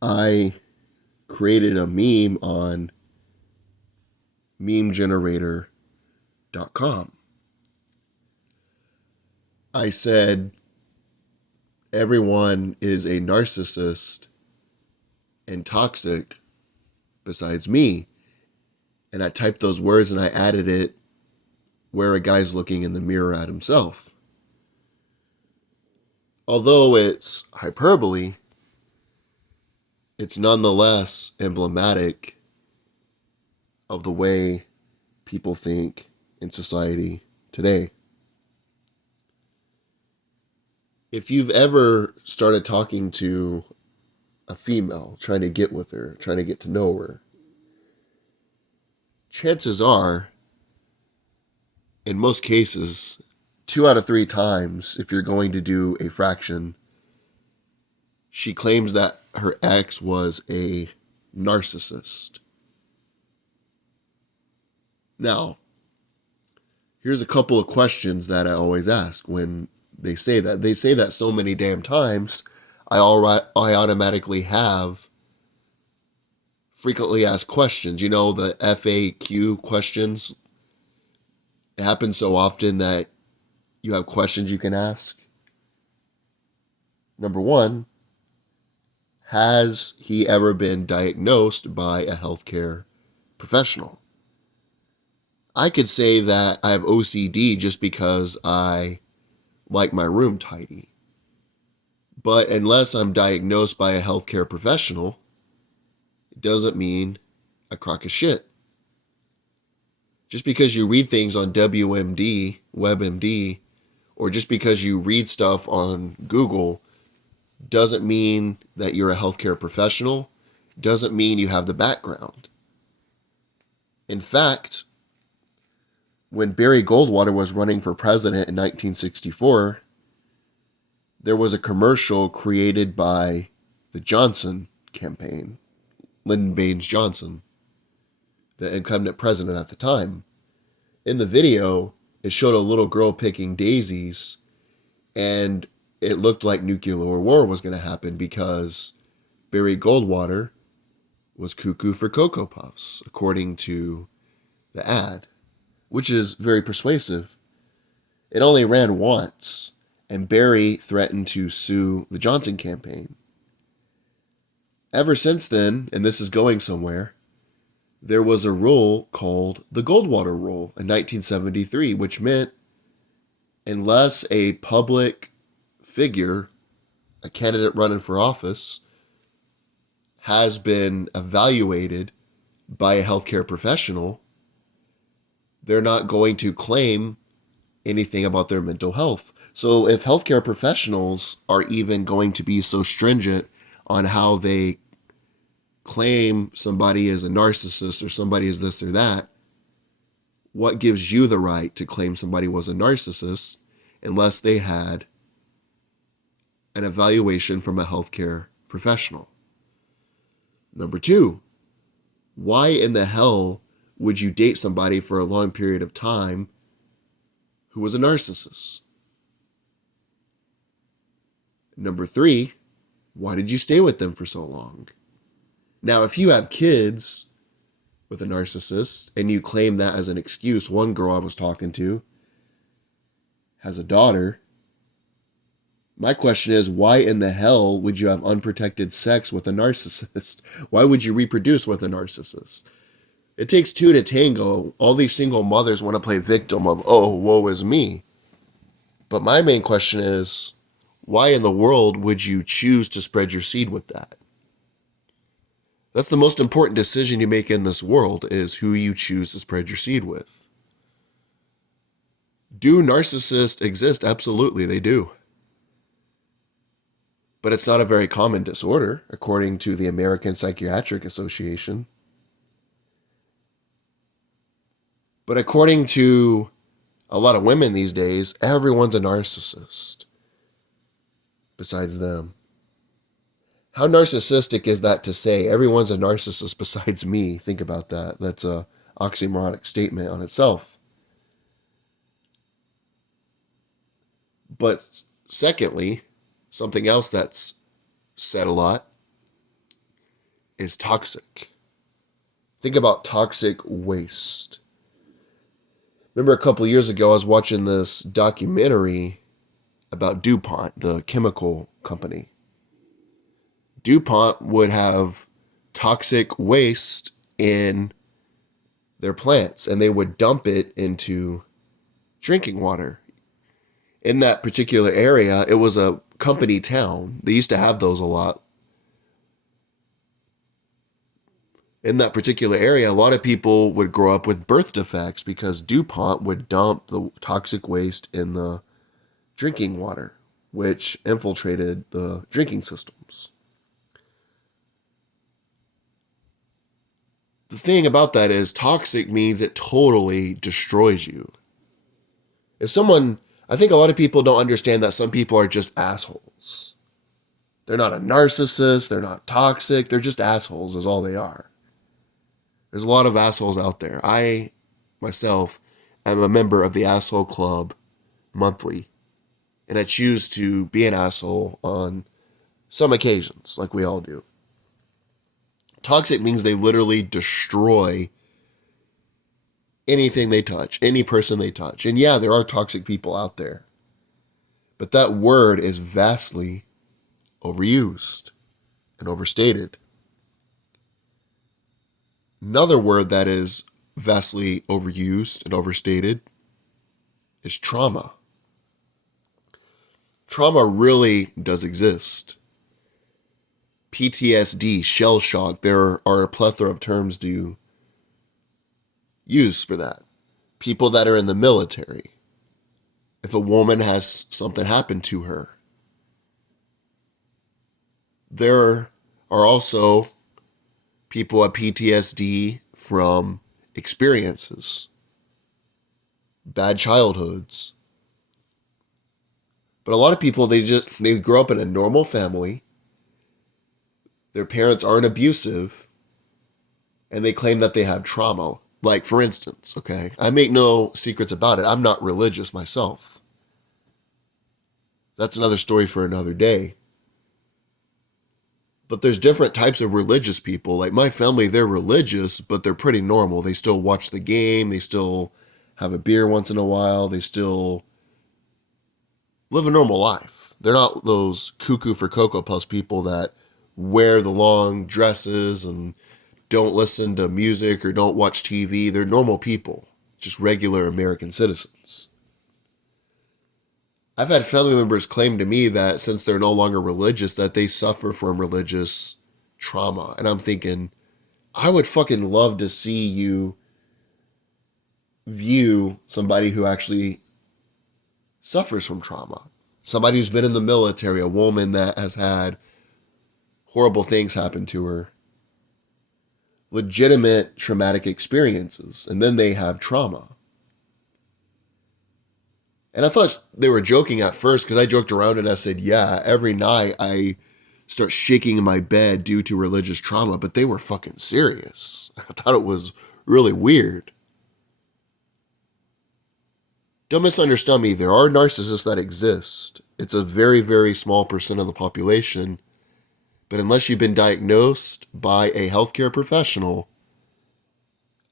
I created a meme on memegenerator.com. I said everyone is a narcissist and toxic besides me. And I typed those words and I added it where a guy's looking in the mirror at himself. Although it's hyperbole, it's nonetheless emblematic of the way people think in society today. If you've ever started talking to a female, trying to get with her, trying to get to know her, chances are, in most cases, 2 out of 3 times, if you're going to do a fraction, she claims that her ex was a narcissist. Now, here's a couple of questions that I always ask when they say that. They say that so many damn times, I automatically have frequently asked questions. You know, the FAQ questions. It happens so often that you have questions you can ask. Number one, has he ever been diagnosed by a healthcare professional? I could say that I have OCD just because I like my room tidy. But unless I'm diagnosed by a healthcare professional, it doesn't mean a crock of shit. Just because you read things on WebMD, or just because you read stuff on Google doesn't mean that you're a healthcare professional, doesn't mean you have the background. In fact, when Barry Goldwater was running for president in 1964, there was a commercial created by the Johnson campaign, Lyndon Baines Johnson, the incumbent president at the time. In the video, it showed a little girl picking daisies, and it looked like nuclear war was going to happen because Barry Goldwater was cuckoo for Cocoa Puffs, according to the ad, which is very persuasive. It only ran once, and Barry threatened to sue the Johnson campaign. Ever since then, and this is going somewhere, there was a rule called the Goldwater Rule in 1973, which meant unless a public figure, a candidate running for office, has been evaluated by a healthcare professional, they're not going to claim anything about their mental health. So if healthcare professionals are even going to be so stringent on how they claim somebody is a narcissist or somebody is this or that, what gives you the right to claim somebody was a narcissist unless they had an evaluation from a healthcare professional? Number two, why in the hell would you date somebody for a long period of time who was a narcissist? Number three, why did you stay with them for so long? Now, if you have kids with a narcissist and you claim that as an excuse, one girl I was talking to has a daughter. My question is, why in the hell would you have unprotected sex with a narcissist? Why would you reproduce with a narcissist? It takes two to tango. All these single mothers want to play victim of, oh, woe is me. But my main question is, why in the world would you choose to spread your seed with that? That's the most important decision you make in this world, is who you choose to spread your seed with. Do narcissists exist? Absolutely, they do. But it's not a very common disorder, according to the American Psychiatric Association. But according to a lot of women these days, everyone's a narcissist besides them. How narcissistic is that to say everyone's a narcissist besides me? Think about that. That's a oxymoronic statement on itself. But secondly, something else that's said a lot is toxic. Think about toxic waste. Remember a couple of years ago, I was watching this documentary about DuPont, the chemical company. DuPont would have toxic waste in their plants and they would dump it into drinking water. In that particular area, it was a company town. They used to have those a lot. In that particular area, a lot of people would grow up with birth defects because DuPont would dump the toxic waste in the drinking water, which infiltrated the drinking systems. The thing about that is toxic means it totally destroys you. I think a lot of people don't understand that some people are just assholes. They're not a narcissist, they're not toxic, they're just assholes is all they are. There's a lot of assholes out there. I, myself, am a member of the Asshole Club monthly, and I choose to be an asshole on some occasions, like we all do. Toxic means they literally destroy anything they touch, any person they touch. And yeah, there are toxic people out there. But that word is vastly overused and overstated. Another word that is vastly overused and overstated is trauma. Trauma really does exist. PTSD, shell shock, there are a plethora of terms to use for that. People that are in the military. If a woman has something happen to her. There are also people with PTSD from experiences, bad childhoods. But a lot of people, they grow up in a normal family. Their parents aren't abusive, and they claim that they have trauma. Like, for instance, okay, I make no secrets about it. I'm not religious myself. That's another story for another day. But there's different types of religious people. Like my family, they're religious, but they're pretty normal. They still watch the game. They still have a beer once in a while. They still live a normal life. They're not those cuckoo for Cocoa Puffs people that wear the long dresses and don't listen to music or don't watch TV. They're normal people, just regular American citizens. I've had family members claim to me that since they're no longer religious, that they suffer from religious trauma. And I'm thinking, I would fucking love to see you view somebody who actually suffers from trauma. Somebody who's been in the military, a woman that has had horrible things happen to her. Legitimate traumatic experiences. And then they have trauma. And I thought they were joking at first because I joked around and I said, yeah, every night I start shaking in my bed due to religious trauma, but they were fucking serious. I thought it was really weird. Don't misunderstand me. There are narcissists that exist. It's a very, very small percent of the population. But unless you've been diagnosed by a healthcare professional,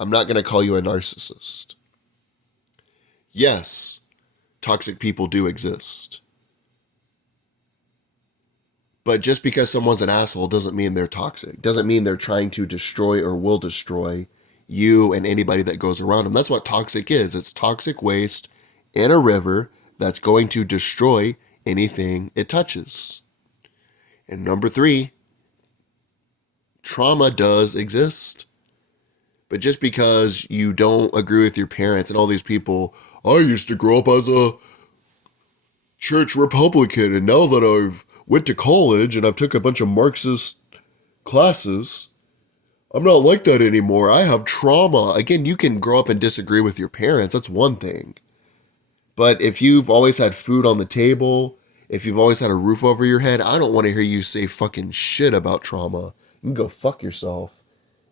I'm not going to call you a narcissist. Yes, toxic people do exist. But just because someone's an asshole doesn't mean they're toxic. Doesn't mean they're trying to destroy or will destroy you and anybody that goes around them. That's what toxic is. It's toxic waste in a river that's going to destroy anything it touches. And number 3, trauma does exist. But just because you don't agree with your parents and all these people, I used to grow up as a church Republican, and now that I've went to college and I've took a bunch of Marxist classes, I'm not like that anymore. I have trauma. Again, you can grow up and disagree with your parents. That's one thing. But if you've always had food on the table, if you've always had a roof over your head, I don't want to hear you say fucking shit about trauma. You can go fuck yourself.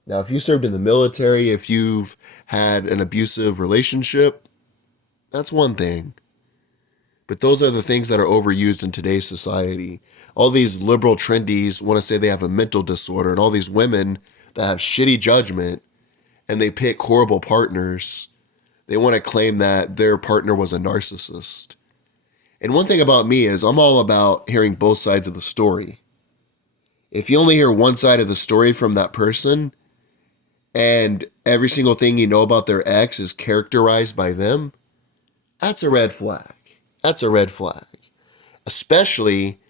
Now, if you served in the military, if you've had an abusive relationship, that's one thing. But those are the things that are overused in today's society. All these liberal trendies want to say they have a mental disorder, and all these women that have shitty judgment and they pick horrible partners, they want to claim that their partner was a narcissist. And one thing about me is I'm all about hearing both sides of the story. If you only hear one side of the story from that person, and every single thing you know about their ex is characterized by them, that's a red flag. That's a red flag. Especially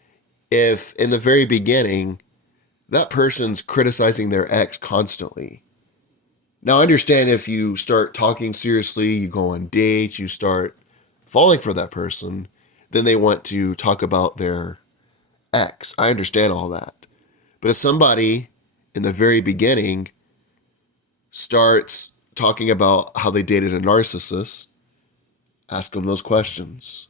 if in the very beginning, that person's criticizing their ex constantly. Now, I understand if you start talking seriously, you go on dates, you start falling for that person, then they want to talk about their ex. I understand all that. But if somebody in the very beginning starts talking about how they dated a narcissist, ask them those questions.